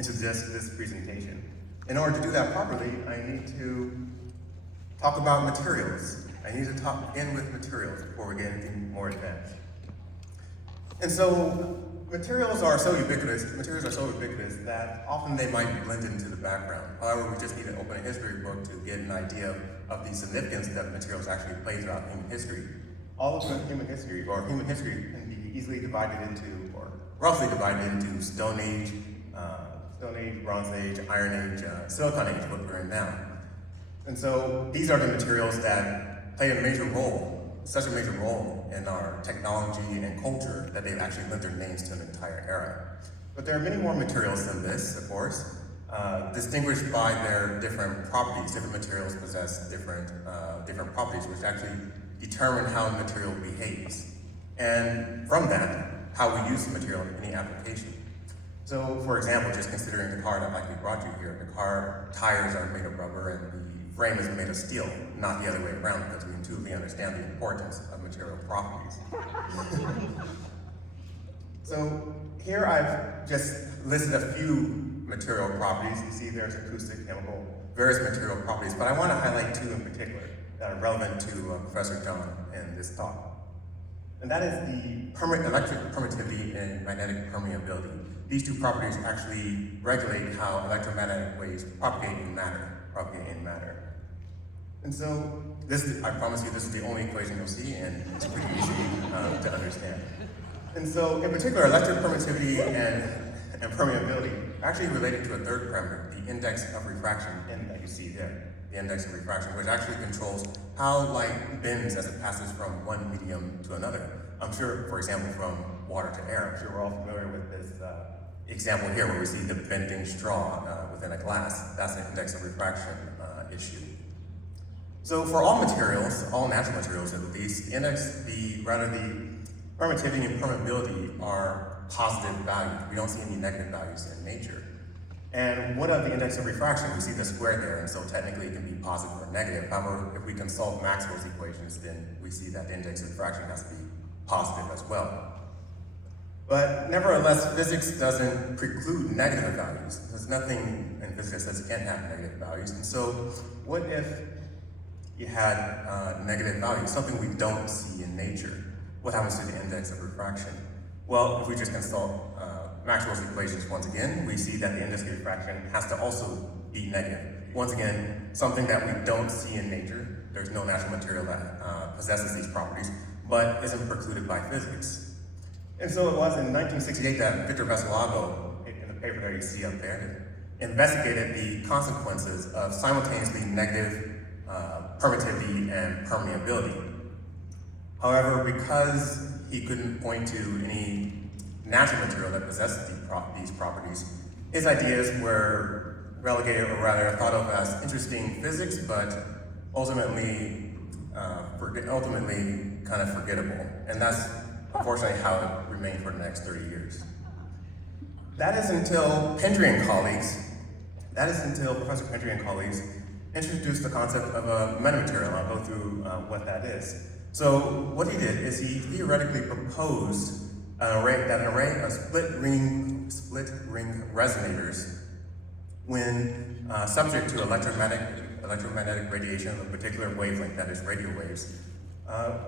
into this presentation. In order to do that properly, I need to talk about materials. I need to begin with materials before we get anything more advanced. And so materials are so ubiquitous that often they might blend into the background. However, we just need to open a history book to get an idea of the significance that materials actually play throughout human history. All of human history can be easily divided into, or roughly divided into Stone Age, Bronze Age, Iron Age, Silicon Age, what we're in now. And so these are the materials that play such a major role in our technology and culture that they've actually lent their names to an entire era. But there are many more materials than this, of course, distinguished by their different properties. Different materials possess different properties, which actually determine how the material behaves. And from that, how we use the material in any application. So, for example, just considering the car that likely brought you here, the car tires are made of rubber and the frame is made of steel, not the other way around, because we intuitively understand the importance of material properties. So here I've just listed a few material properties. You see there's acoustic, chemical, various material properties, but I want to highlight two in particular that are relevant to Professor John and this talk. And that is the electric permittivity and magnetic permeability. These two properties actually regulate how electromagnetic waves propagate in matter. And so, I promise you, this is the only equation you'll see, and it's pretty easy to understand. And so, in particular, electric permittivity and permeability are actually related to a third parameter, the index of refraction, that you see there. The index of refraction, which actually controls how light bends as it passes from one medium to another. I'm sure, for example, from water to air. I'm sure we're all familiar with this example here where we see the bending straw within a glass. That's an index of refraction issue. So for all materials, all natural materials at least, the permittivity and permeability are positive values. We don't see any negative values in nature. And what of the index of refraction? We see the square there, and so technically it can be positive or negative. However, if we consult Maxwell's equations, then we see that the index of refraction has to be positive as well. But nevertheless, physics doesn't preclude negative values. There's nothing in physics that says it can't have negative values. And so what if you had negative values, something we don't see in nature? What happens to the index of refraction? Well, if we just consult Maxwell's equations once again, we see that the index of refraction has to also be negative. Once again, something that we don't see in nature. There's no natural material that possesses these properties, but isn't precluded by physics. And so it was in 1968 that Victor Veselago, in the paper that you see up there, investigated the consequences of simultaneously negative permittivity and permeability. However, because he couldn't point to any natural material that possessed these properties, his ideas were relegated, or rather thought of as interesting physics, but ultimately kind of forgettable. And that's unfortunately how it remained for the next 30 years. That is until Pendry and colleagues, Professor Pendry and colleagues introduced the concept of a metamaterial. I'll go through what that is. So what he did is he theoretically proposed an array of split ring resonators, when subject to electromagnetic radiation of a particular wavelength, that is radio waves,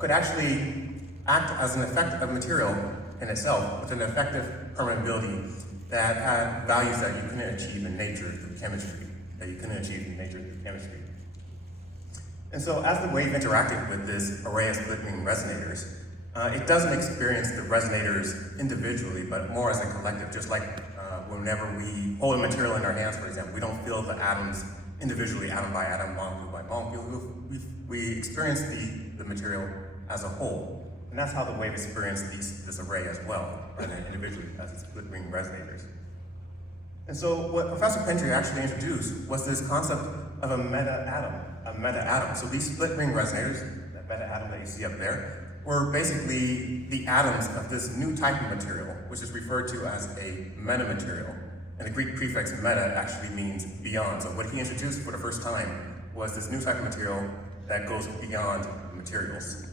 could actually act as an effective material in itself with an effective permeability that had values that you couldn't achieve in nature through chemistry. And so as the wave interacted with this array of split ring resonators, it doesn't experience the resonators individually, but more as a collective, just like whenever we hold a material in our hands, for example, we don't feel the atoms individually, atom by atom, molecule by molecule. We experience the material as a whole. And that's how the wave experienced this array as well, rather than individually as its split ring resonators. And so what Professor Pendry actually introduced was this concept of a meta-atom. So these split ring resonators, that meta-atom that you see up there, were basically the atoms of this new type of material, which is referred to as a metamaterial. And the Greek prefix meta actually means beyond. So what he introduced for the first time was this new type of material that goes beyond materials.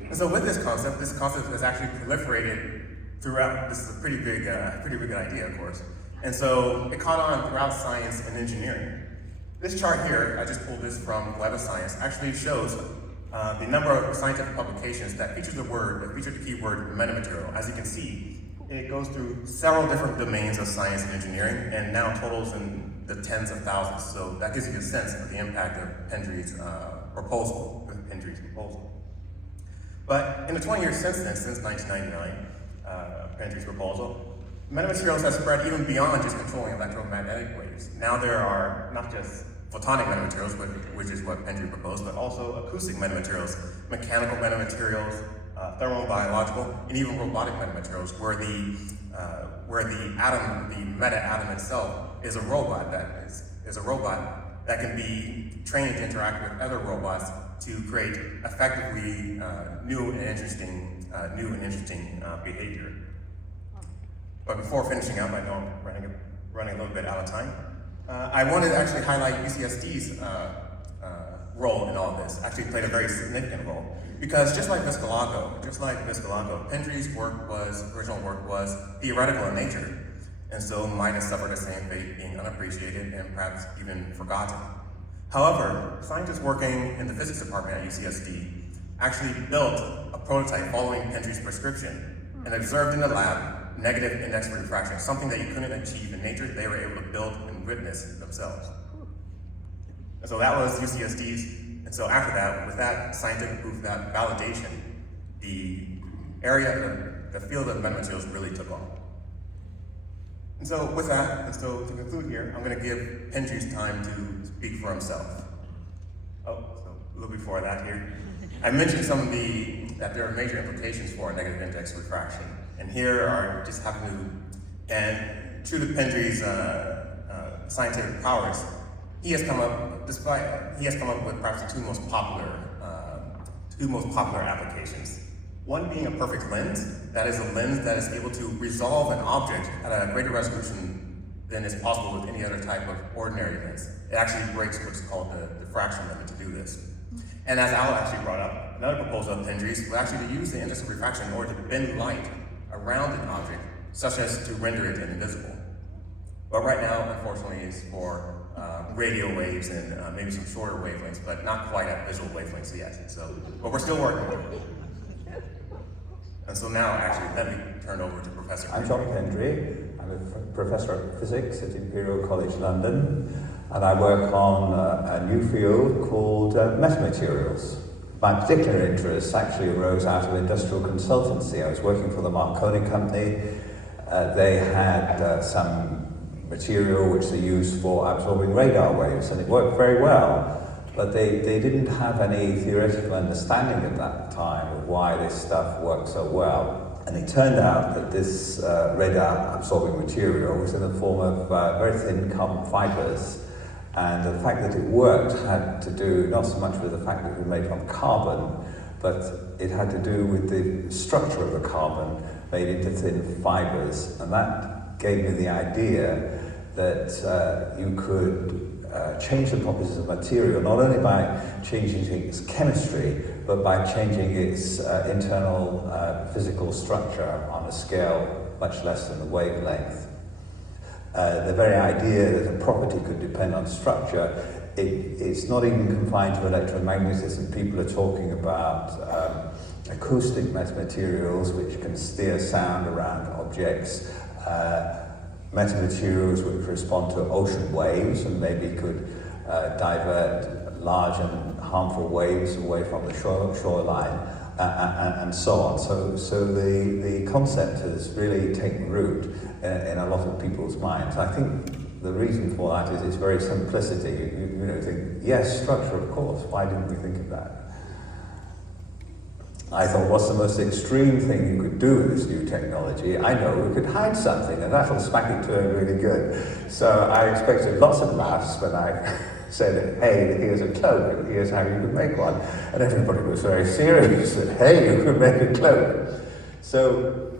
And so with this concept has actually proliferated throughout. This is a pretty big idea, of course. And so it caught on throughout science and engineering. This chart here, I just pulled this from Web of Science, actually shows the number of scientific publications that feature the keyword metamaterial. As you can see, it goes through several different domains of science and engineering, and now totals in the tens of thousands. So that gives you a sense of the impact of Pendry's proposal. But in the 20 years since then, since 1999, Pendry's proposal, metamaterials have spread even beyond just controlling electromagnetic waves. Now there are not just photonic metamaterials, which is what Pendry proposed, but also acoustic metamaterials, mechanical metamaterials, thermobiological, and even robotic metamaterials, where the atom, the meta-atom itself, is a robot that can be trained to interact with other robots to create effectively new and interesting behavior. But before finishing up, I know I'm running a little bit out of time. I wanted to actually highlight UCSD's role in all of this. Actually played a very significant role. Because just like Viscolago, Pendry's original work was theoretical in nature, and so might have suffered the same fate, being unappreciated and perhaps even forgotten. However, scientists working in the physics department at UCSD actually built a prototype following Pendry's prescription and observed in the lab negative index of refraction, something that you couldn't achieve in nature. They were able to build and witness themselves. And so that was UCSD's. And so after that, with that scientific proof, that validation, the field of metamaterials really took off. And so with that, and so to conclude here, I'm going to give Pendry's time to speak for himself. Oh, so a little before that here. I mentioned that there are major implications for a negative index refraction. And here are just and true to Pendry's scientific prowess, he has come up with perhaps the two most popular applications. One being a perfect lens, that is a lens that is able to resolve an object at a greater resolution than is possible with any other type of ordinary lens. It actually breaks what's called the diffraction limit to do this. And as Al actually brought up, another proposal of Pendry's was actually to use the index of refraction in order to bend light around an object, such as to render it invisible. But right now, unfortunately, it's for radio waves and maybe some shorter wavelengths, but not quite at visual wavelengths yet. So, but we're still working on it. And so now, actually, let me turn over to Professor. I'm John Pendry. I'm a professor of physics at Imperial College London, and I work on a new field called metamaterials. My particular interest actually arose out of industrial consultancy. I was working for the Marconi company. They had some material which they used for absorbing radar waves, and it worked very well. But they didn't have any theoretical understanding at that time of why this stuff worked so well. And it turned out that this radar absorbing material was in the form of very thin carbon fibers. And the fact that it worked had to do not so much with the fact that it was made from carbon, but it had to do with the structure of the carbon made into thin fibers. And that gave me the idea that you could change the properties of material, not only by changing its chemistry, but by changing its internal physical structure on a scale much less than the wavelength. The very idea that a property could depend on structure, it's not even confined to electromagnetism. People are talking about acoustic metamaterials which can steer sound around objects, metamaterials which respond to ocean waves and maybe could divert large and harmful waves away from the shoreline, and so on. So the concept has really taken root in a lot of people's minds. I think the reason for that is its very simplicity. You know, think, yes, structure, of course. Why didn't we think of that? I thought, what's the most extreme thing you could do with this new technology? I know we could hide something, and that'll smack it to it really good. So I expected lots of laughs when I said, hey, here's a cloak, and here's how you could make one. And everybody was very serious, that, hey, you could make a cloak. So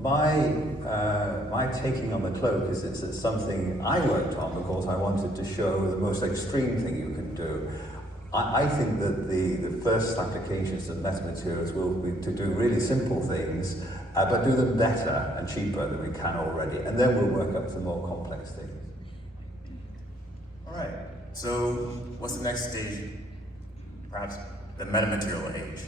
my taking on the cloak is it's something I worked on because I wanted to show the most extreme thing you can do. I think that the first applications of metamaterials will be to do really simple things, but do them better and cheaper than we can already, and then we'll work up to more complex things. All right, so what's the next stage? Perhaps the metamaterial age.